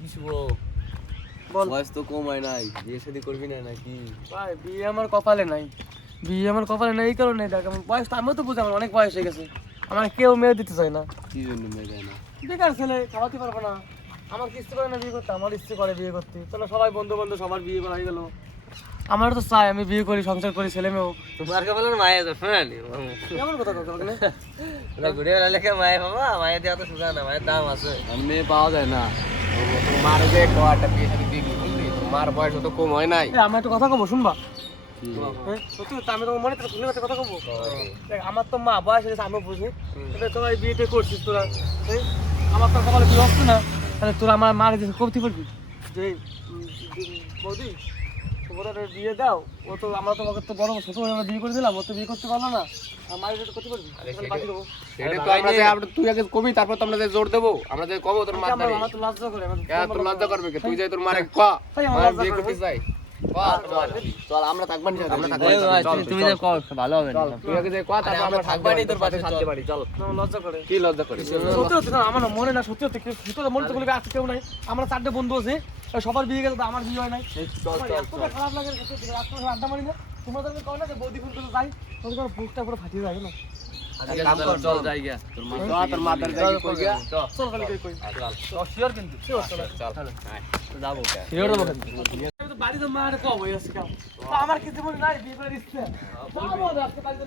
কি শুভ বল। বয়স তো কম হয় নাই বিয়ে শাদী করবি না নাকি? ভাই বিয়ে আমার কপালে নাই। বিয়ে আমার কপালে নাই এই কারণে দেখ আমার বয়স তো আমিও তো বুঝি আমার অনেক বয়স হয়ে গেছে। আমার কেউ মেয়ে দিতে চায় না। কি জন্য মেয়ে দেয় না? বেকার ছেলে খাওয়াতে পারব না। আমার কি করে না বিয়ে করতে আমার ইচ্ছে করে বিয়ে করতে। চলো সবাই বন্ধু বান্ধব সবার বিয়ে করা হয়ে গেল। আমার তো চাই আমি বিয়ে করি সংসার করি ছেলে মেয়েও তোমার কে বলেন মায়ের তো শোনালি কেমন কথা কথা ওরা ঘুরে বেড়া লেখে মায়ে বাবা মায়ের দেওয়া তো সোজা না মায়ের দাম আছে। মেয়ে পাওয়া যায় না। তোমার যে কয়টা বিয়ে শাদী দেখবি বুঝলি তোমার বয়স তো কম হয় নাই? আমি একটা কথা কব শুনবা? আমি তোমার মনে শুনে কথা কব আমার তো মা বয়স হয়েছে আমি বুঝি। এই বিয়েতে করছিস তোরা আমার তো কপালে বিয়ে হচ্ছে না। তাহলে তোরা আমার মার যে করবি? যে বৌদি ওরা বিয়ে দাও ও তো আমরা তোমাকে তো বড় ছোট আমরা বিয়ে করে দিলাম ও তো বিয়ে করতে পারল না। তুই আগে কবি তারপর তো আমরা জোর দেবো আমরা যে কবো তোর আমার লজ্জা হ্যাঁ করবে তুই যাই তোর মারে ক। তাই আমার মার লজ্জা বিয়ে করতে চাই চল আমরা থাকবানি আমরা থাকবানি তুমি তুমি যে কর ভালো হবে না তুই আগে যে ক আমরা থাকবানি তোর পাশে থাকতে পারি চল লজ্জা করে কি লজ্জা করিস সত্যি হচ্ছে না আমার মনে না সত্যি হচ্ছে সত্যি মনে তো বলবি আজকে কেউ নাই আমরা চারটে বন্ধু আছে সবার বিয়ে গেছে আমার বিয়ে হয় নাই খারাপ লাগে আড্ডা মারি না কও না যে বৌদি করে যাই কোনো বুকটা পুরো ফাটিয়ে যায় না চল যাই গিয়া তোর মা তোর মা যাই কই গিয়া চল চল খালি কই কই শিওর কিন্তু চল যাব বাড়িতে মা আর কব আমার। কিছু মনে নাই বিয়ে করে দিচ্ছে? যাব আজকে বাড়িতে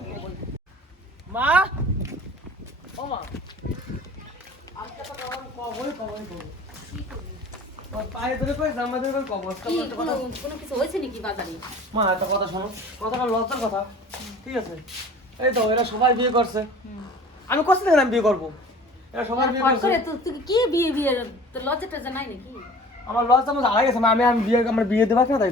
মা ও মা। আজকে তো আমার কবই কবই কবই পায়ে ধরে কই জামা ধরে কই কোনো কিছু হয়েছে নাকি বাজারে? মা একটা কথা শোনো। কথাটা লজ্জার কথা। ঠিক আছে? এই তো এরা সবাই বিয়ে করছে। আমি কষ্ট আমি বিয়ে করব? এরা সবাই বিয়ে করছে। তুই কি বিয়ে বিয়ে লজ্জাটা জানাই নাকি? আমার লজ্জা আমার হারাই গেছে আমি আমি বিয়ে আমার বিয়ে দেবা কেন তাই?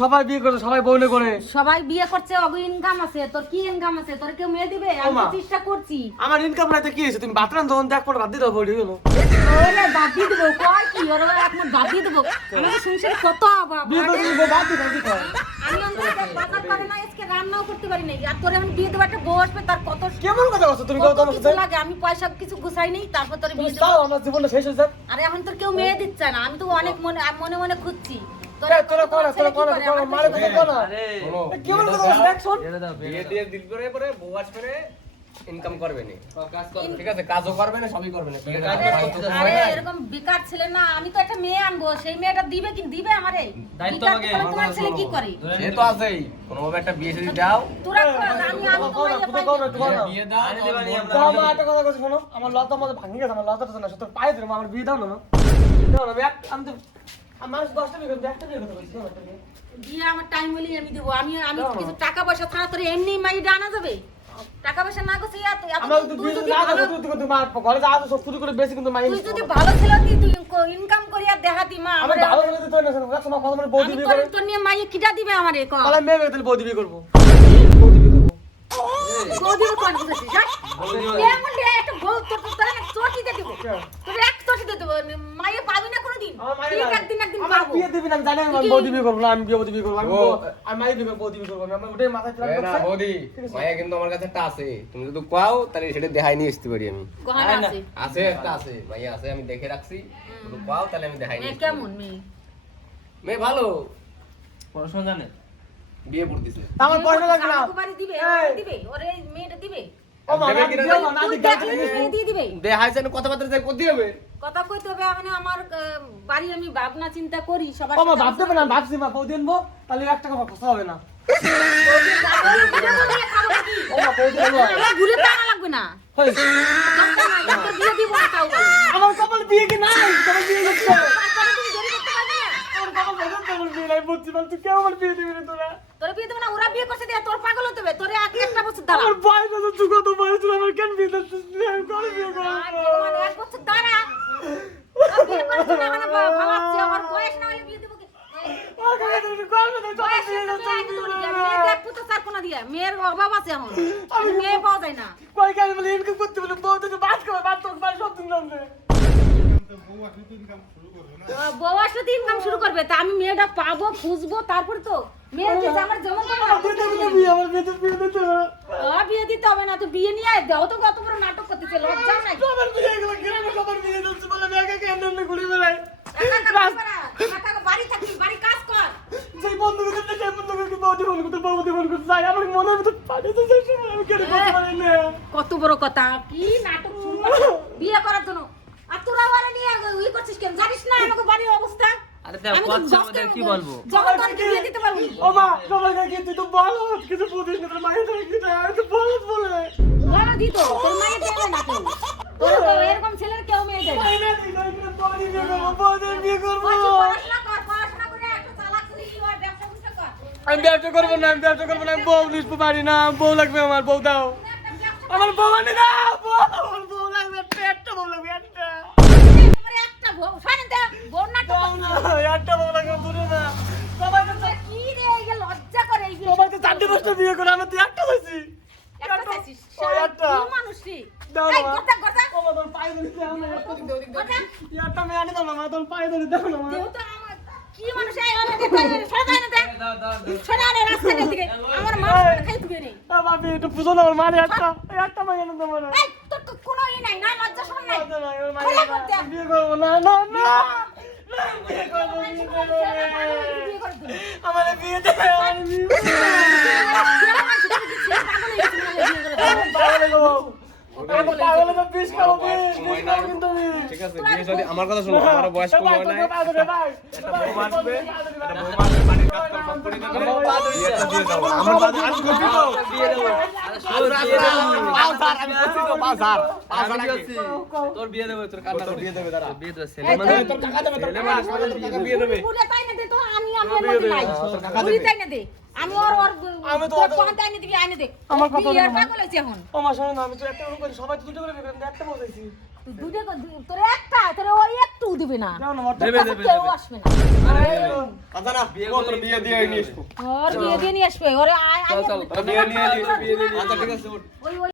সবাই বিয়ে করছে সবাই বউনে করে। সবাই বিয়ে করছে অগ ইনকাম আছে তোর কি ইনকাম আছে? তোর কেউ মেয়ে দিবে? আমি চেষ্টা করছি। আমার ইনকাম নাই তো কি হয়েছে? তুমি বাতরান তখন দেখ পরে বাদ দিতে হবে বলি গেলো। ওরে বাদ দিয়ে দেবো কয় কি? ওর এক মিনিট বাদ দিয়ে দেবো। আমাদের সংসারে কত অভাব বিয়ে করে বাদ দিতে হবে, আমি অন্তত বাজার পারে না রান্নাও করতে পারি নাই। আর তোরে আমি বিয়ে দেবো একটা বউ আসবে তার কত কেমন কথা বলছো তুমি? কত কিছু লাগে আমি পয়সা কিছু গুছাই নেই তারপর তোর বিয়ে দাও আমার জীবনটা শেষ হয়ে যাক? আরে এখন তোর কেউ মেয়ে দিচ্ছে না আমি তো অনেক মনে মনে মনে খুঁজছি। কেমন কথা বলছো? দেখ শোন। বিয়ে দিয়ে দিল পরে পরে বউ আসবে রে। ইনকাম করবে নি। ঠিক আছে কাজও করবে না সবই করবে না। আরে আরে এরকম বেকার ছেলে না আমি তো একটা মেয়ে আনব সেই মেয়েটা দিবে কি দিবে আমারে? তোমার ছেলে কি করে? সে তো আছেই কোনোভাবে একটা বিয়ে শাদী দাও। তোরা আমি আমি। বিয়ে আমার একটা কথা বলছি শোনো। আমার লতা মধ্যে ভাঙি গেছে আমার লতাটা না সত্যি পায়ে ধরে আমার বিয়ে দাও না দাও না আমি এক- আমি তো আমি মানুষ বিয়ে করব একটা বিয়ে করতে বলছি দাও না, একটা বিয়ে। দিয়ে আমার টাইম হলেই আমি দেবো। আমি আমি কিছু টাকা পয়সা ছাড়া তোর এমনি মাইটা আনা যাবে? টাকা পয়সা না করছি এত এত আমার তো তুই যদি ভালো করতে মা ঘরে যা সব চুরি করে বেশি কিন্তু মাই তুই যদি ভালো ছেলে হতি তুই ইনকাম করিয়া দেখাতি মা আমি ভালো করে তো না শোনো একসময় কথা মানে বৌদি আমি করে। তোর নিয়ে মাইয়ে কিটা দিবে আমারে ক? তাহলে মেয়ে তাহলে বৌদি বিয়ে করব। বৌদি বিয়ে করব। বৌদি কোন কিছু যাক এমন দে একটা বউ তোর তোর তোর এক চটিতে দিব। তোর এক চটিতে দেব মাইয়ে পাবি না কোনোদিন। ঠিক একদিন একদিন আমার বিয়ে দিবি না জানি আমি বৌদি বিয়ে করব না আমি বিয়ে বৌদি বিয়ে করব আমি আমি মাই বিয়ে বৌদি বিয়ে করব না আমি ওটাই মাথায় প্ল্যান না বৌদি মায়া কিন্তু আমার কাছে একটা আছে। তুমি যদি কোয়াও তাহলে সেটা দেখাই নিয়ে আসতে পারি আমি। গহনা আছে। আছে একটা আছে। মাইয়া আছে আমি দেখে রাখছি। যদি কোয়াও তাহলে আমি দেখাই নিয়ে মেয়ে আসতে পারি। কেমন মেয়ে? মেয়ে ভালো। পড়াশোনা জানে? বিয়ে পড়তেছে। আমার পয়সা লাগবে না। দিবে দিবে ওরে মেয়েটা দিবে? হবে কথা কইতে হবে মানে আমার আহ, আমি ভাবনা চিন্তা করি সবার ভাবতে পারে না ভাবছি মা বৌদি আনব তাহলে এক টাকা খরচা হবে না। ঘুরে তো লাগবে না। আমার কপাল বিয়ে কি নাই? তোমার বিয়ে করতে হবে। তারপরে তুমি দেরি করতে পারবে না। আমার কপাল ভেঙে বুঝছি না তুই কেউ আমার বিয়ে দিবি না তোরা? তোর বিয়ে দেবে না ওরা বিয়ে করছে দিয়ে তোর পাগল হতে হবে তোর এক একটা বছর দাঁড়া। আমার বয়স আছে তুই কত বয়স তোর আমার কেন বিয়ে দিচ্ছিস? তুই? আমি করে বিয়ে করব? এক বছর দাঁড়া। বিয়ে করেছে না মানে ভা- আমার বয়স না হলে বিয়ে দেবো কি? তোর আগে তোর মেয়ের অভাব আছে এখন মেয়ে পাওয়া যায় না। কয় বলে ইনকাম করতে বলে বউ বাদ করে বাদ তোকে সব ইনকাম শুরু করবে তা আমি মেয়েটা পাবো খুঁজবো তারপর তো কত বড় বাড়ি কাজ কর। মনের কত বড় কথা কি নাটক বিয়ে করার জন্য। তোরা ওরা নিয়ে উই করছিস কেন? জানিস না আমাকে বাড়ির অবস্থা? আরে দেখ আমি তো বাচ্চা আমাদের কি বলব? যখন তখন কি দিতে পারব ও মা সবাই কাছে তুই তো বলো কিছু বুঝিস না তোর মায়ের সাথে কি আমি তো বলো। বলে বলো দিত তোর মায়ের দেবে না কেউ তোর তো এরকম ছেলের কেউ মেয়ে দেবে না। মাইনা দিই না এটা পরে বিয়ে করব বিয়ে করব। পড়াশোনা কর পড়াশোনা করে একটা চালাক ছেলে কি ব্যবসা বুঝতে কর। আমি ব্যবসা করব না আমি ব্যবসা করব না বউ নিসবো পারি না বউ লাগবে আমার বউ দাও। আমার বউ আনে না বউ আমার বউ লাগবে একটা বউ লাগবে একটা। তোমার একটা বউ শোনেন তো বউ নাটক বউ একটা বউ লাগবে দূরে না। সবাই তো কি রে এই লজ্জা করে এই সবাই তো চারটে দশটা বিয়ে করে আমি তো একটা হয়েছি একটা চাইছিস? একটা। কি মানুষ এই না। গর্দা গর্দা ও তোর পায়ে ধরে দাও না গর্দা একটা মেয়ে আনে দাও না তোর পায়ে ধরে দাও না মা। তো আমার কি মানুষ এই না রাস্তার দিকে আমার মা খাই একটু বুঝো না আমার একটা এই একটা মেয়ে আনে নাই না লজ্জা শরম নাই। বিয়ে করব না না না। বিয়ে করব বিয়ে করব দিবি। আমার বিয়ে দেবে আমার বিয়ে আমার কথা শোনো আমার বয়স কম হয় তোর দেবে। বিয়ে দেবো দেবো। তোর বিয়ে দেবো। তোর কান্না বিয়ে দেবে তারা বিয়ে দেবো ছেলে মানে তোর টাকা দেবে তোর বিয়ে দেবে। বুড়ে তাই দে তো আমি আমি নাই। বুড়ি তাই না দে। আমি ওর ওর আমি তো তোর অত- কখন তাই না দিবি আইনে দে। আমার কথা বিয়ের পাগল এখন। ও মা, শোনো না, আমি তো একটা রকম করি, সবাই তো দুটো করে বিয়ে একটা বসাইছি। দুটো তোর একটা তোর ওই একটু দিবে না। যাও না, দেবে, দেবে, কেউ আসবে না। আচ্ছা না বিয়ে তোর বিয়ে দিয়ে নিয়ে আসব। ওর বিয়ে দিয়ে নিয়ে আসবে ওরে আয় চল, চল, বিয়ে নিয়ে নিয়ে আচ্ছা ঠিক আছে ওই ওই